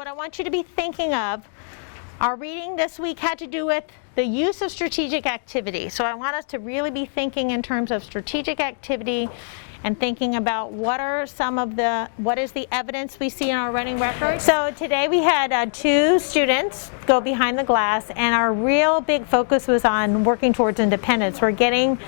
What I want you to be thinking of, our reading this week had to do with the use of strategic activity. So I want us to really be thinking in terms of strategic activity and thinking about what is the evidence we see in our running record. So today we had 2 students go behind the glass, and our real big focus was on working towards independence. We're getting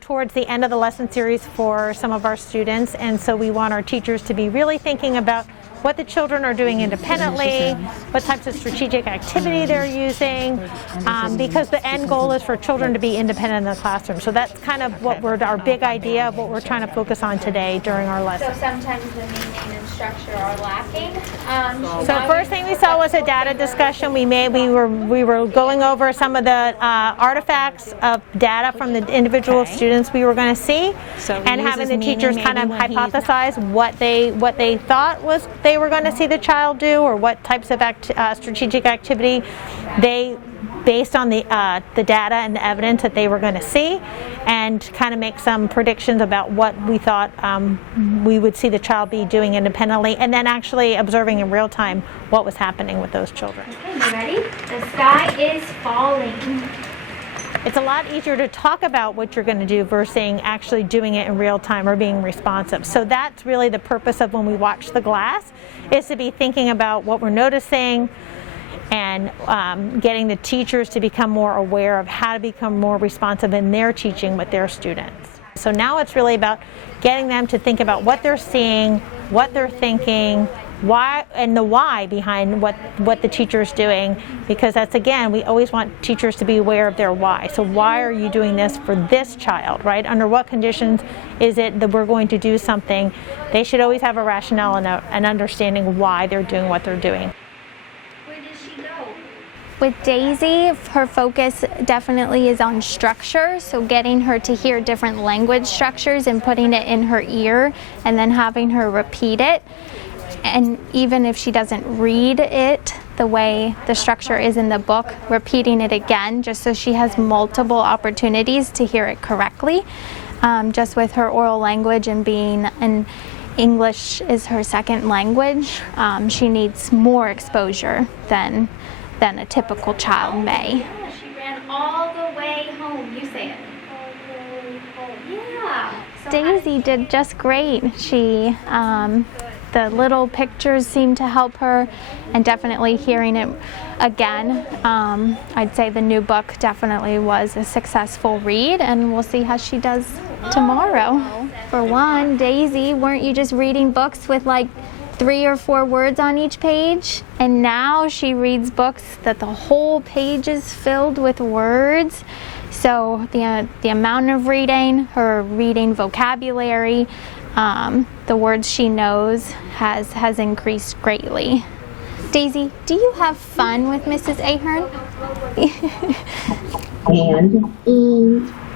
towards the end of the lesson series for some of our students, and so we want our teachers to be really thinking about what the children are doing independently, what types of strategic activity they're using, because the end goal is for children to be independent in the classroom. So that's kind of what our big idea of what we're trying to focus on today during our lesson. So sometimes the meaning and structure are lacking. So first thing we saw was a data discussion we made. We were going over some of the artifacts of data from the individual students we were going to see, and having the teachers kind of hypothesize what they thought was they were going to see the child do, or what types of strategic activity they, based on the data and the evidence that they were going to see, and kind of make some predictions about what we thought we would see the child be doing independently, and then actually observing in real time what was happening with those children. Okay, you ready? The sky is falling. It's a lot easier to talk about what you're going to do versus actually doing it in real time or being responsive. So that's really the purpose of when we watch the glass, is to be thinking about what we're noticing and getting the teachers to become more aware of how to become more responsive in their teaching with their students. So now it's really about getting them to think about what they're seeing, what they're thinking, why, and the why behind what the teacher's doing, because that's, again, we always want teachers to be aware of their why. So why are you doing this for this child, right? Under what conditions is it that we're going to do something? They should always have a rationale and an understanding why they're doing what they're doing. Where does she go? With Daisy, her focus definitely is on structure, so getting her to hear different language structures and putting it in her ear and then having her repeat it. And even if she doesn't read it the way the structure is in the book, repeating it again just so she has multiple opportunities to hear it correctly. Just with her oral language and being English is her second language, she needs more exposure than a typical child may. She ran all the way home. You say it. All the way home. Yeah. So Daisy did just great. She the little pictures seemed to help her, and definitely hearing it again. I'd say the new book definitely was a successful read, and we'll see how she does tomorrow. For one, Daisy, weren't you just reading books with like 3 or 4 words on each page? And now she reads books that the whole page is filled with words. So the amount of reading, her reading vocabulary, the words she knows has increased greatly. Daisy, do you have fun with Mrs. Ahern?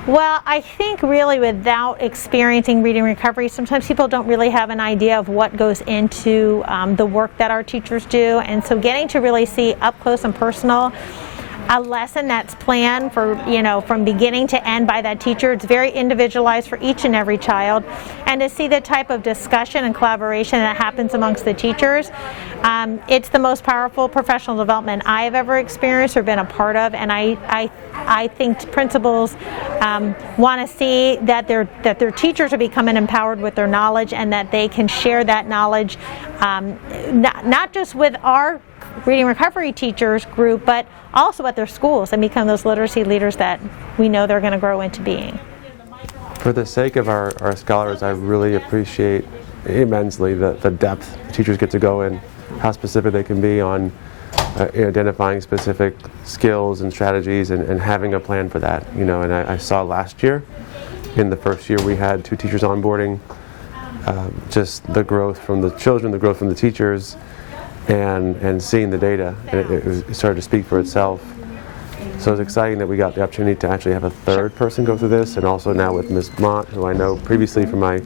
Well, I think really without experiencing reading recovery, sometimes people don't really have an idea of what goes into the work that our teachers do. And so getting to really see up close and personal a lesson that's planned for, from beginning to end by that teacher. It's very individualized for each and every child. And to see the type of discussion and collaboration that happens amongst the teachers, it's the most powerful professional development I have ever experienced or been a part of. And I think principals want to see that their teachers are becoming empowered with their knowledge, and that they can share that knowledge not just with our reading recovery teachers group, but also at their schools, and become those literacy leaders that we know they're going to grow into being. For the sake of our scholars, I really appreciate immensely the depth teachers get to go in, how specific they can be on identifying specific skills and strategies, and having a plan for that. And I saw last year, in the first year we had 2 teachers onboarding, just the growth from the children, the growth from the teachers, and seeing the data, it started to speak for itself. So it's exciting that we got the opportunity to actually have a third person go through this, and also now with Ms. Mont, who I know previously from my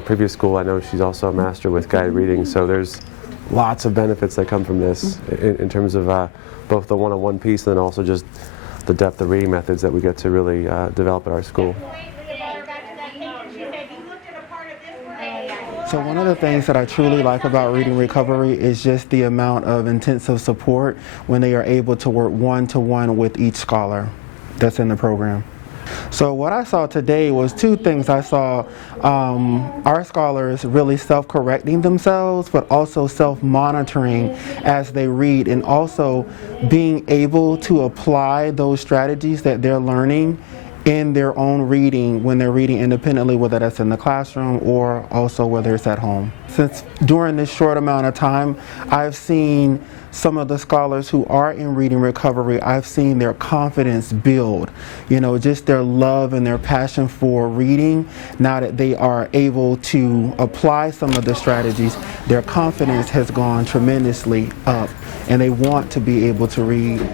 previous school. I know she's also a master with guided reading, so there's lots of benefits that come from this in terms of both the one-on-one piece and then also just the depth of reading methods that we get to really develop at our school. So one of the things that I truly like about Reading Recovery is just the amount of intensive support when they are able to work one-to-one with each scholar that's in the program. So what I saw today was two things. I saw our scholars really self-correcting themselves, but also self-monitoring as they read, and also being able to apply those strategies that they're learning in their own reading when they're reading independently, whether that's in the classroom or also whether it's at home. Since during this short amount of time, I've seen some of the scholars who are in reading recovery, I've seen their confidence build, just their love and their passion for reading. Now that they are able to apply some of the strategies, their confidence has gone tremendously up, and they want to be able to read.